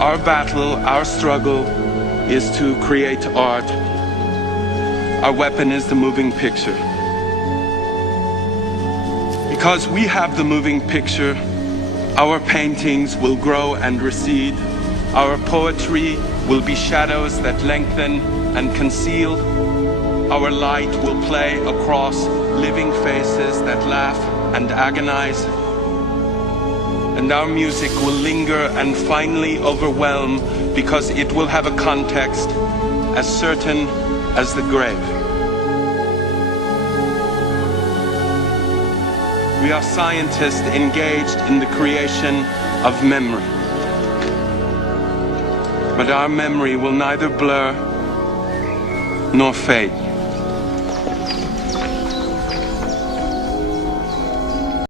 Our battle, our struggle is to create art. Our weapon is the moving picture. Because we have the moving picture, our paintings will grow and recede. Our poetry will be shadows that lengthen and conceal. Our light will play across living faces that laugh and agonize. And our music will linger and finally overwhelm, because it will have a context as certain as the grave. We are scientists engaged in the creation of memory. But our memory will neither blur nor fade.